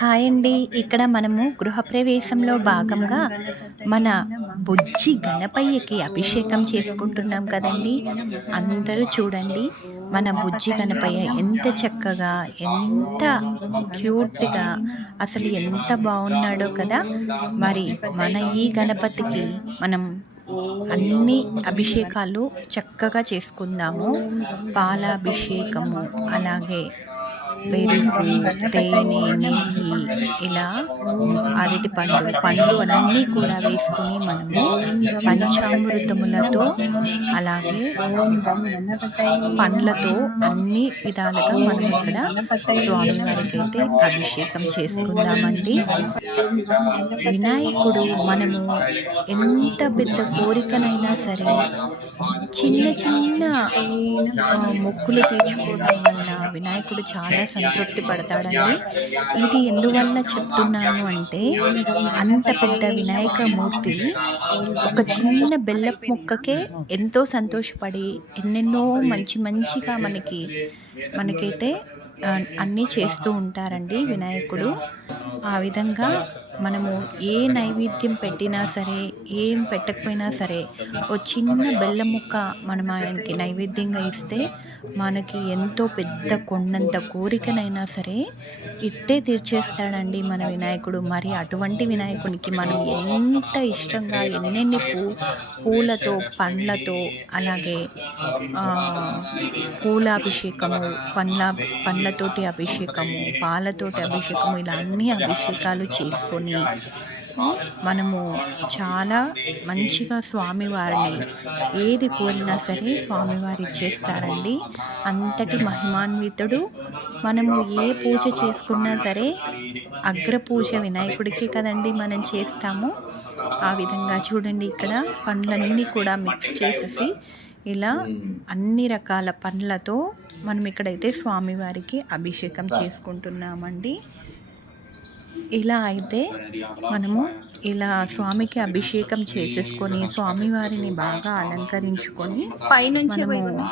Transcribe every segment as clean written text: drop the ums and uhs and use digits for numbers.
Hi అండి. ఇక్కడ మనము గృహప్రవేశంలో భాగంగా మన బుజ్జి గణపయ్యకి అభిషేకం చేసుకుంటున్నాం కదండీ! అందరూ చూడండి. మన బుజ్జి గణపయ్య ఎంత చక్కగా, ఎంత క్యూట్‌గా అసలు ఎంత బావున్నాడో కదా! మరి మన ఈ గణపతికి మనం అన్ని అభిషేకాలు చక్కగా చేసుకుందాము. పాలాభిషేకము, అలాగే పెరుగు, తేనె, నెయ్యి ఇలా అరటిపండు, పండ్లు అన్నీ కూడా వేసుకొని మనము పంచామృతములతో అలాగే పండ్లతో అన్ని విధాలుగా మనం ఇక్కడ స్వామివారికైతే అభిషేకం చేసుకుందామండి. వినాయకుడు మనము ఎంత పెద్ద కోరికనైనా సరే చిన్న చిన్న మొక్కులు తీర్చుకోవడం వల్ల వినాయకుడు చాలా సంతృప్తి పడతాడండి. ఇది ఎందువల్ల చెప్తున్నాను అంటే, అంత పెద్ద వినాయక మూర్తి ఒక చిన్న బెల్లపు ముక్కకే ఎంతో సంతోషపడి ఎన్నెన్నో మంచి మంచిగా మనకైతే అన్నీ చేస్తూ ఉంటారండి వినాయకుడు. ఆ విధంగా మనము ఏ నైవేద్యం పెట్టినా సరే, ఏం పెట్టకపోయినా సరే, ఓ చిన్న బెల్లం ముక్క మనం ఆయనకి నైవేద్యంగా ఇస్తే, మనకి ఎంతో పెద్ద కొండంత కోరికనైనా సరే ఇట్టే తీర్చేస్తాడండి మన వినాయకుడు. మరి అటువంటి వినాయకునికి మనం ఎంత ఇష్టంగా ఎన్నెన్ని పూలతో, పండ్లతో అలాగే పూలాభిషేకము, పండ్లతోటి అభిషేకము, పాలతోటి అభిషేకము ఇలా అన్ని అభిషేకాలు చేసుకొని మనము చాలా మంచిగా స్వామివారిని ఏది కోరినా సరే స్వామివారు ఇచ్చేస్తారండి. అంతటి మహిమాన్వితుడు. మనము ఏ పూజ చేసుకున్నా సరే అగ్రపూజ వినాయకుడికే కదండి మనం చేస్తాము. ఆ విధంగా చూడండి ఇక్కడ పండ్లన్నీ కూడా మిక్స్ చేసేసి ఇలా అన్ని రకాల పండ్లతో మనం ఇక్కడైతే స్వామివారికి అభిషేకం చేసుకుంటున్నామండి. ఇలా అయితే మనము ఇలా స్వామికి అభిషేకం చేసేసుకొని స్వామివారిని బాగా అలంకరించుకొని పైనుంచి మనము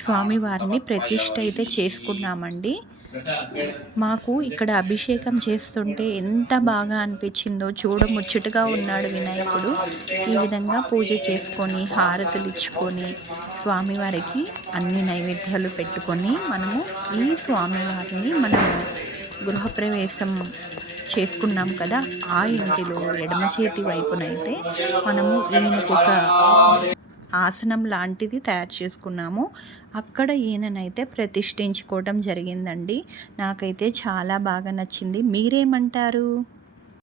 స్వామివారిని ప్రతిష్ఠ అయితే చేసుకున్నామండి. మాకు ఇక్కడ అభిషేకం చేస్తుంటే ఎంత బాగా అనిపించిందో, చూడముచ్చటగా ఉన్నాడు వినాయకుడు. ఈ విధంగా పూజ చేసుకొని హారతులు ఇచ్చుకొని స్వామివారికి అన్ని నైవేద్యాలు పెట్టుకొని మనము ఈ స్వామివారిని మనము గృహప్రవేశం చేసుకున్నాం కదా, ఆ ఇంటిలో ఎడమ చేతి వైపునైతే మనము ఈయనకొక ఆసనం లాంటిది తయారు చేసుకున్నాము. అక్కడ ఈయననైతే ప్రతిష్ఠించుకోవడం జరిగిందండి. నాకైతే చాలా బాగా నచ్చింది. మీరేమంటారు?